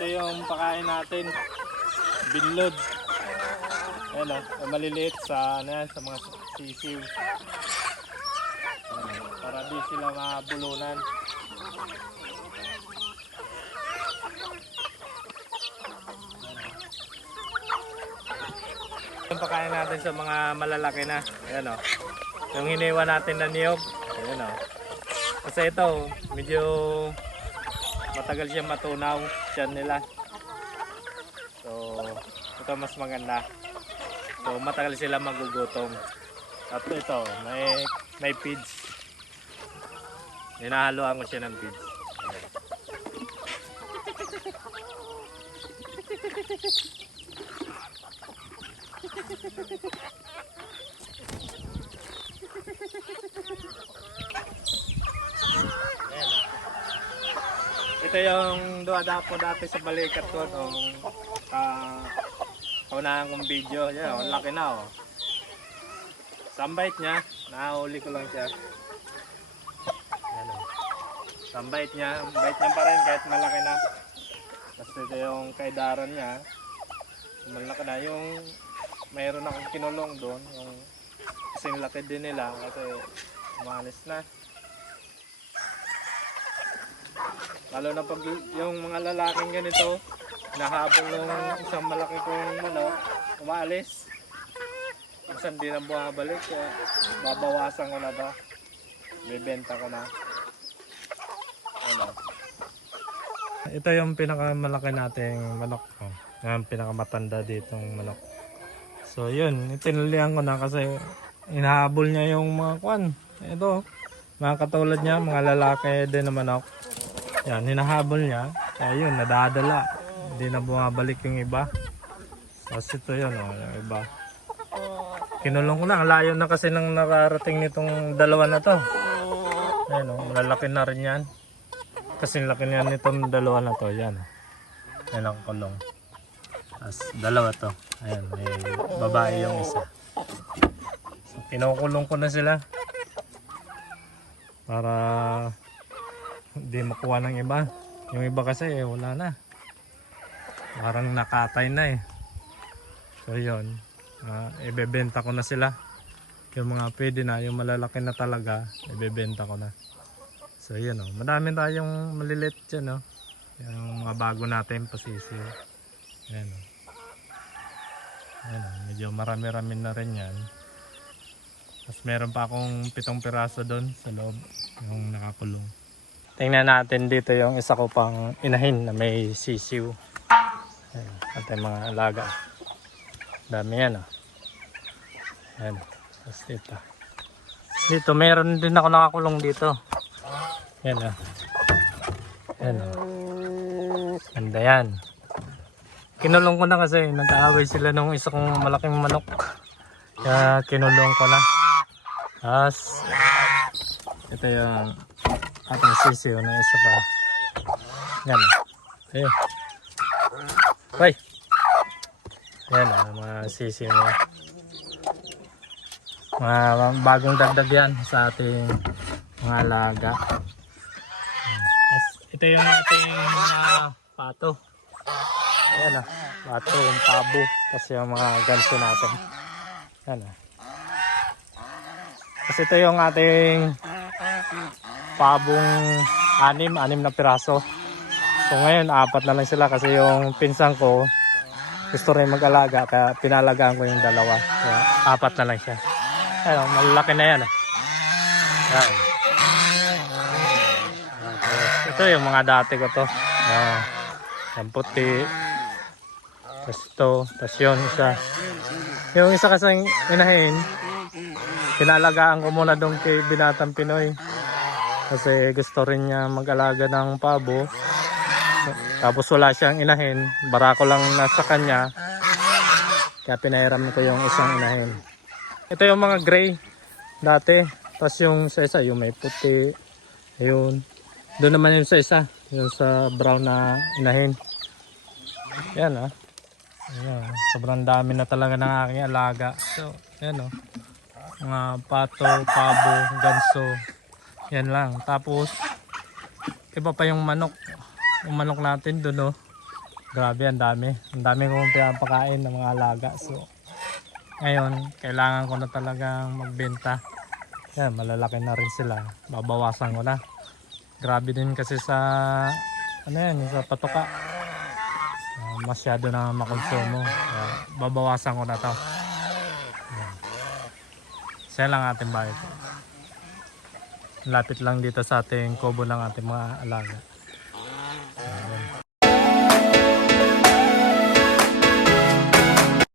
Ito yung pakain natin, binlod. Ayan o, maliliit sa, ano yan, sa mga sisiw. Ayan, para di sila mabulunan. Yung pakain natin sa mga malalaki na. Ayan o, yung hiniwa natin na niyog. Ayan o. Kasi ito, medyo matagal siya matunaw, tiyan nila. So, ito mas maganda. So, matagal sila magugutom. At ito, may feeds. Hinahaluan ko siya ng feeds. Ito yung duwadapo dati sa balikat ko nung kaunahan kong video. Yan, ang laki na oh. Sambait niya, nahuli ko lang siya. Yan, oh. Sambait niya, bait niya pa rin kahit malaki na. Tapos ito yung kaidaran niya. Malaki na yung mayroon akong kinulong doon. Yung kasing laki din nila kasi umalis na. Lalo na pag yung mga lalaking ganito, nahabol ng isang malaki kong umaalis. Minsan di na bumabalik, kaya babawasan ko na ba? Bebenta ko na. Ano? Ito yung pinakamalaki nating manok. Yung pinakamatanda ditong manok. So yun, itinulian ko na kasi inahabol niya yung mga kwan. Ito, mga katulad niya, mga lalaki din na manok. Yan, hinahabol niya. Kaya yun, nadadala. Hindi na bumabalik yung iba. Tapos ito yun, yung iba. Kinulong ko na. Ang layo na kasi nang nakarating nitong dalawa na to. Ayan malalaki na rin yan. Kasi laki niyan nitong dalawa na to. Yan. Yan ang kulong. Tapos dalawa to. Ayan, may babae yung isa. So, kinukulong ko na sila. Para hindi makuha ng iba. Yung iba kasi wala na. Parang nakatay na eh. So yun, ibebenta ko na sila. Yung mga pwede na, yung malalaki na talaga, ibebenta ko na. So yun madami tayong malilit dyan yung mga bago natin pasisiw. Ayan ayan medyo marami-rami na rin yan. Tapos meron pa akong 7 piraso doon sa loob, yung nakakulong. Tingnan natin dito yung isa ko pang inahin na may sisiw. Ayan, ating mga alaga. Dami yan Ayan. Tapos dito meron din ako nakakulong dito. Ayan Ayan Ganda yan. Kinulong ko na kasi nag-aaway sila nung isa kong malaking manok. Kaya kinulong ko na. Tapos ito yung ating sisiw na isa pa. Yan. Ayun. Hoy. Yan mga sisiw niya. Mga bagong dagdag yan sa ating mga alaga. Ito yung ating mga pato. Ayan pato, yung pabo. Kasi yung mga ganso natin. Yan Kasi ito yung ating pabong 6 na piraso. So ngayon 4 na lang sila kasi yung pinsan ko gusto rin mag-alaga kaya pinalagaan ko yung dalawa. Kaya 4 na lang siya. Ayun, malaki na yan Ayan. Ito yung mga dati ko to. Yung puti. Tapos ito. Tapos yun isa. Yung isa kasing inahin, pinalagaan ko muna doon kay Binatang Pinoy. Kasi gusto rin niya mag-alaga ng pabo. Tapos wala siyang inahin. Barako lang nasa kanya. Kaya pinahiram ko yung isang inahin. Ito yung mga gray dati. Tapos yung sa isa, yung may puti. Ayun. Doon naman yung sa isa. Yung sa brown na inahin. Yan Ayan, sobrang dami na talaga ng aking alaga. So, yan mga pato, pabo, ganso. Yan lang. Tapos, iba pa yung manok. Yung manok natin doon Grabe, ang dami. Ang dami kong pinapakain ng mga alaga. So, ngayon, kailangan ko na talagang magbenta. Yan, malalaki na rin sila. Babawasan ko na. Grabe din kasi sa, sa patuka. Masyado na makonsumo. Babawasan ko na to. Yan. Siya lang ating bayad. Lapit lang dito sa ating kubo ng ating mga alaga.